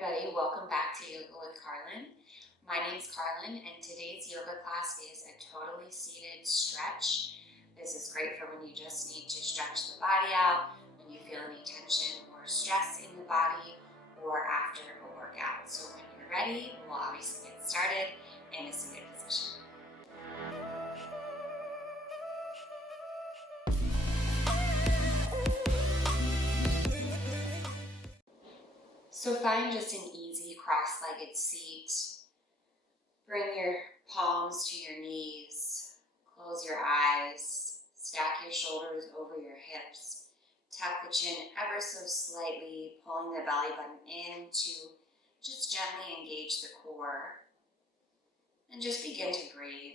everybody, welcome back to Yoga with Carlin. My name's Carlin and today's yoga class is a totally seated stretch. This is great for when you just need to stretch the body out, when you feel any tension or stress in the body, or after a workout. So when you're ready, we'll obviously get started in a seated position. So find just an easy cross-legged seat. Bring your palms to your knees. Close your eyes. Stack your shoulders over your hips. Tuck the chin ever so slightly, pulling the belly button in to just gently engage the core. And just begin to breathe.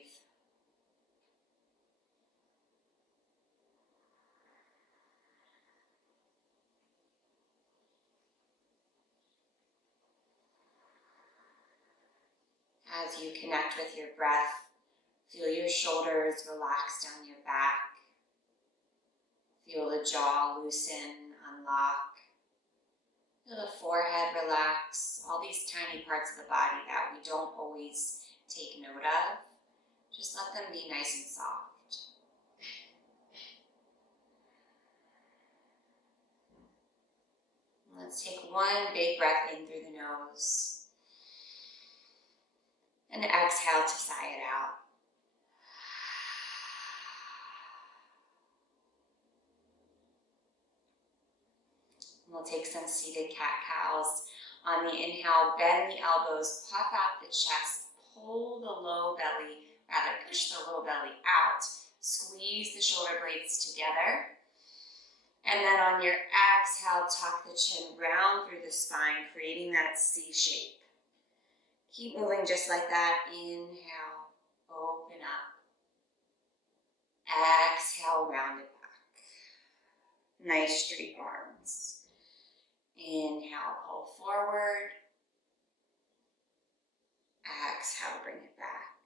As you connect with your breath, feel your shoulders relax down your back. Feel the jaw loosen, unlock. Feel the forehead relax. All these tiny parts of the body that we don't always take note of. Just let them be nice and soft. Let's take one big breath in through the nose. And exhale to sigh it out. We'll take some seated cat-cows. On the inhale, bend the elbows, puff out the chest, pull the low belly, push the low belly out. Squeeze the shoulder blades together. And then on your exhale, tuck the chin round through the spine, creating that C shape. Keep moving just like that. Inhale, open up. Exhale, round it back. Nice straight arms. Inhale, pull forward. Exhale, bring it back.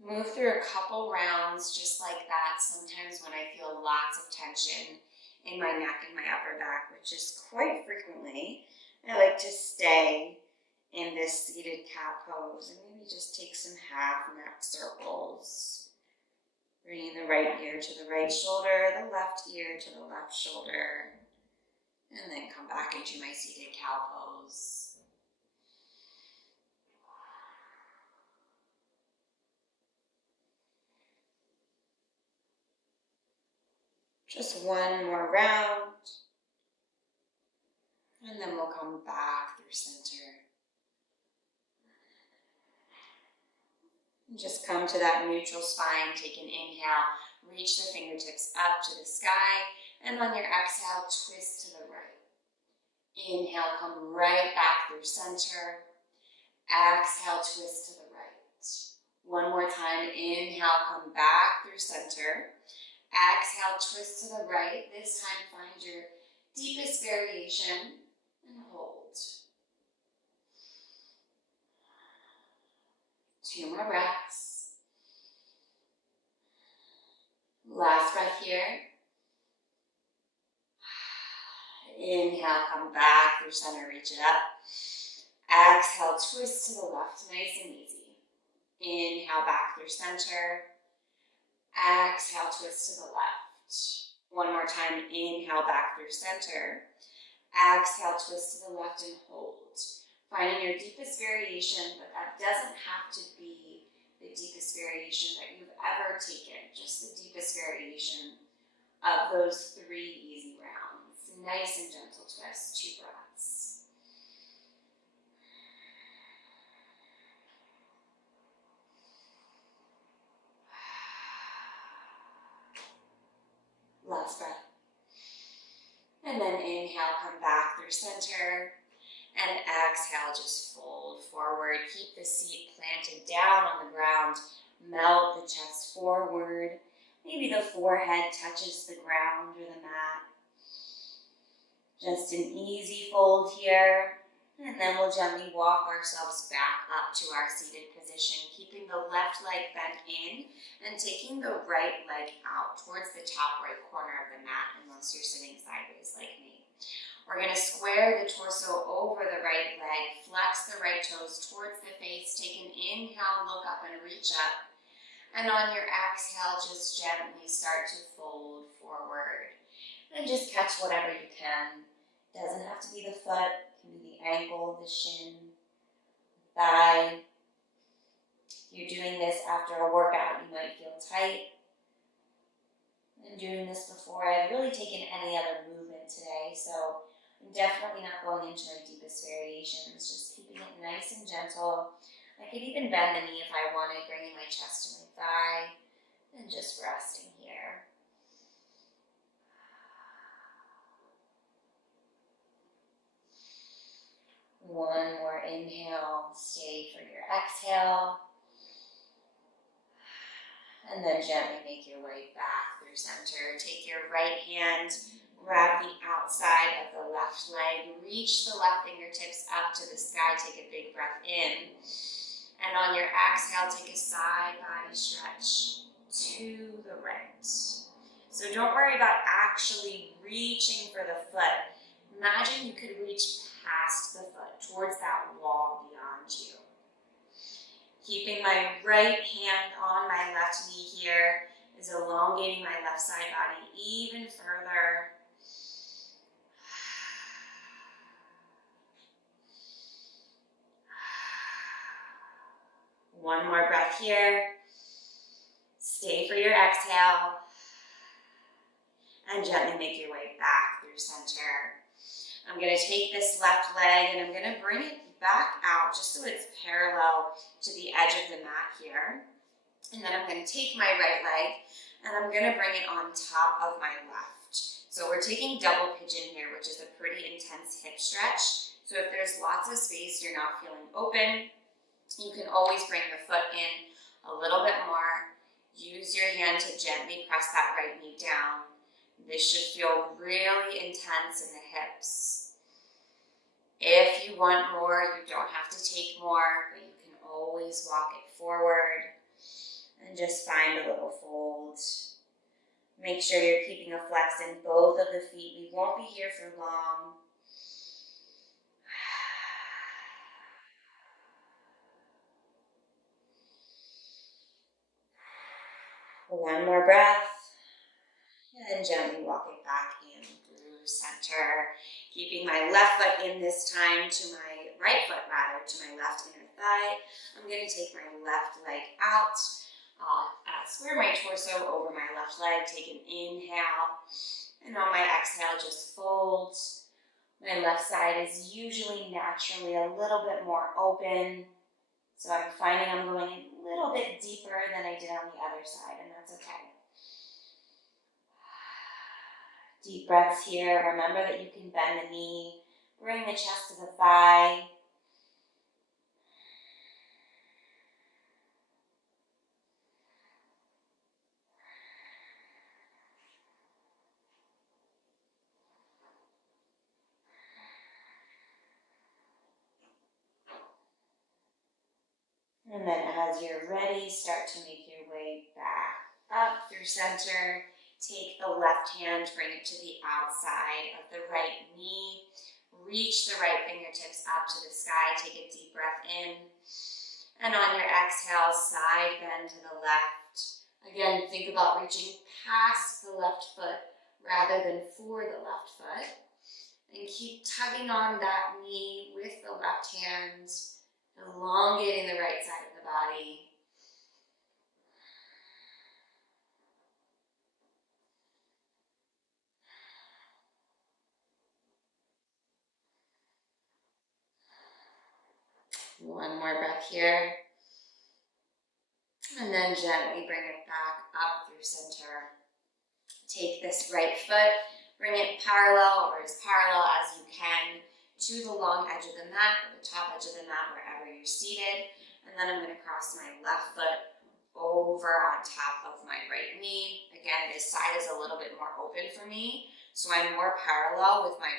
Move through a couple rounds just like that. Sometimes when I feel lots of tension in my neck and my upper back, which is quite frequently, I like to stay in this seated cat pose and maybe just take some half neck circles. Bringing the right ear to the right shoulder, the left ear to the left shoulder, and then come back into my seated cow pose. Just one more round. And then we'll come back through center. And just come to that neutral spine. Take an inhale. Reach the fingertips up to the sky. And on your exhale, twist to the right. Inhale, come right back through center. Exhale, twist to the right. One more time. Inhale, come back through center. Exhale, twist to the right. This time, find your deepest variation. And hold. 2 more breaths. Last breath here. Inhale, come back through center, reach it up. Exhale, twist to the left, nice and easy. Inhale, back through center. Exhale, twist to the left. One more time, inhale, back through center. Exhale, twist to the left and hold. Finding your deepest variation, but that doesn't have to be the deepest variation that you've ever taken, just the deepest variation of those 3 easy rounds. Nice and gentle twist, 2 breaths. Last breath. And then inhale, come back through center. And exhale, just fold forward. Keep the seat planted down on the ground. Melt the chest forward. Maybe the forehead touches the ground or the mat. Just an easy fold here. And then we'll gently walk ourselves back up to our seated position, keeping the left leg bent in and taking the right leg out towards the top right corner of the mat, unless you're sitting sideways like me. We're going to square the torso over the right leg, flex the right toes towards the face, take an inhale, look up and reach up. And on your exhale, just gently start to fold forward. And just catch whatever you can. Doesn't have to be the foot, it can be the ankle, the shin, the thigh. If you're doing this after a workout, you might feel tight. I'm doing this before I've really taken any other movement today, so I'm definitely not going into my deepest variations, just keeping it nice and gentle. I could even bend the knee if I wanted, bringing my chest to my thigh, and just resting here. One more inhale, stay for your exhale. And then gently make your way back through center. Take your right hand, grab the outside of the left leg, reach the left fingertips up to the sky, take a big breath in. And on your exhale, take a side body stretch to the right. So don't worry about actually reaching for the foot. Imagine you could reach past the foot, towards that wall beyond you. Keeping my right hand on my left knee here is elongating my left side body even further. One more breath here. Stay for your exhale. And gently make your way back through center. I'm going to take this left leg and I'm going to bring it back out just so it's parallel to the edge of the mat here. And then I'm going to take my right leg and I'm going to bring it on top of my left. So we're taking double pigeon here, which is a pretty intense hip stretch. So if there's lots of space, you're not feeling open, you can always bring your foot in a little bit more. Use your hand to gently press that right knee down. This should feel really intense in the hips. If you want more, you don't have to take more, but you can always walk it forward and just find a little fold. Make sure you're keeping a flex in both of the feet. We won't be here for long. One more breath. And gently walk it back in through center. Keeping my left foot in this time to my right foot, rather, to my left inner thigh. I'm going to take my left leg out. Square my torso over my left leg. Take an inhale. And on my exhale, just fold. My left side is usually naturally a little bit more open. So I'm finding I'm going a little bit deeper than I did on the other side, and that's okay. Deep breaths here. Remember that you can bend the knee, bring the chest to the thigh. And then as you're ready, start to make your way back up through center. Take the left hand, bring it to the outside of the right knee. Reach the right fingertips up to the sky. Take a deep breath in. And on your exhale, side bend to the left. Again, think about reaching past the left foot rather than for the left foot. And keep tugging on that knee with the left hand, elongating the right side of the body. One more breath here. And then gently bring it back up through center. Take this right foot, bring it parallel or as parallel as you can to the long edge of the mat, or the top edge of the mat, wherever you're seated. And then I'm going to cross my left foot over on top of my right knee. Again, this side is a little bit more open for me, so I'm more parallel with my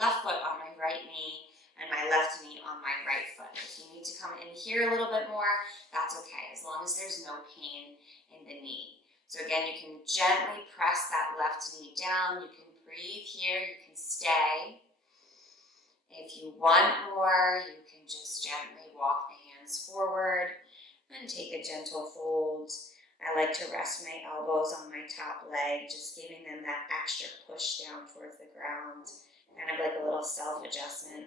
left foot on my right knee and my left knee on my right foot. If you need to come in here a little bit more, that's okay, as long as there's no pain in the knee. So again, you can gently press that left knee down. You can breathe here, you can stay. If you want more, you can just gently walk the hands forward and take a gentle fold. I like to rest my elbows on my top leg, just giving them that extra push down towards the ground, kind of like a little self-adjustment.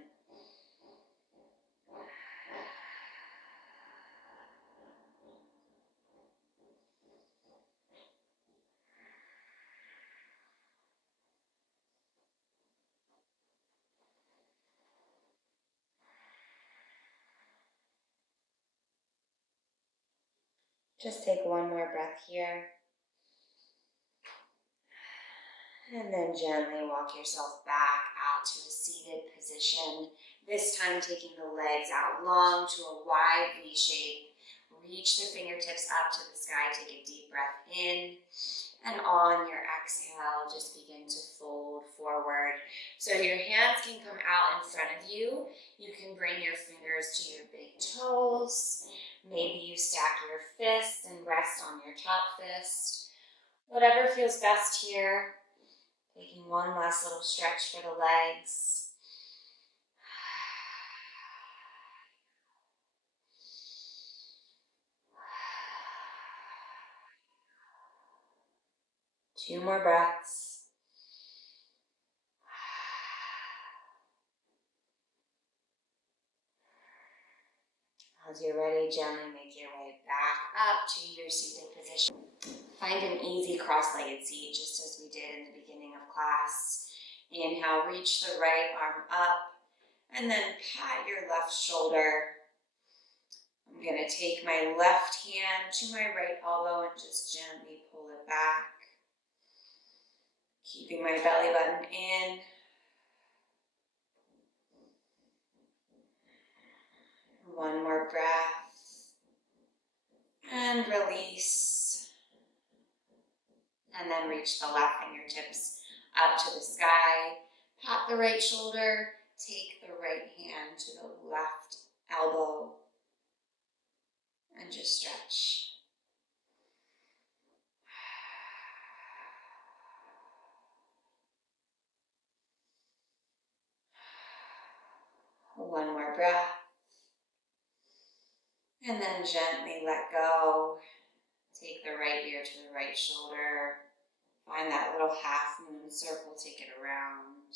Just take one more breath here. And then gently walk yourself back out to a seated position. This time taking the legs out long to a wide V shape. Reach the fingertips up to the sky. Take a deep breath in. And on your exhale, just begin to fold forward. So your hands can come out in front of you. You can bring your fingers to your big toes. Maybe you stack your fists and rest on your top fist. Whatever feels best here. Taking one last little stretch for the legs. Two more breaths. As you're ready, gently make your way back up to your seated position. Find an easy cross-legged seat, just as we did in the beginning of class. Inhale, reach the right arm up, and then pat your left shoulder. I'm going to take my left hand to my right elbow and just gently pull it back. Keeping my belly button in. One more breath. And release. And then reach the left fingertips up to the sky. Pat the right shoulder. Take the right hand to the left elbow. And just stretch. One more breath. And then gently let go. Take the right ear to the right shoulder. Find that little half moon circle. Take it around.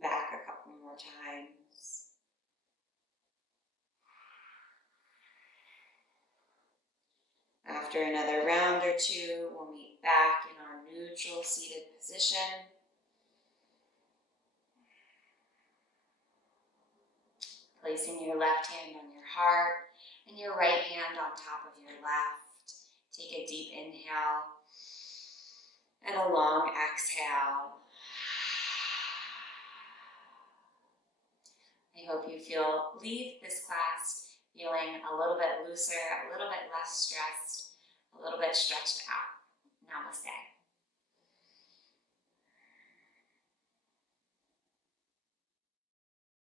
Back a couple more times. After another round or two, we'll meet back in our neutral seated position. Placing your left hand on your heart and your right hand on top of your left. Take a deep inhale and a long exhale. I hope you leave this class feeling a little bit looser, a little bit less stressed, a little bit stretched out.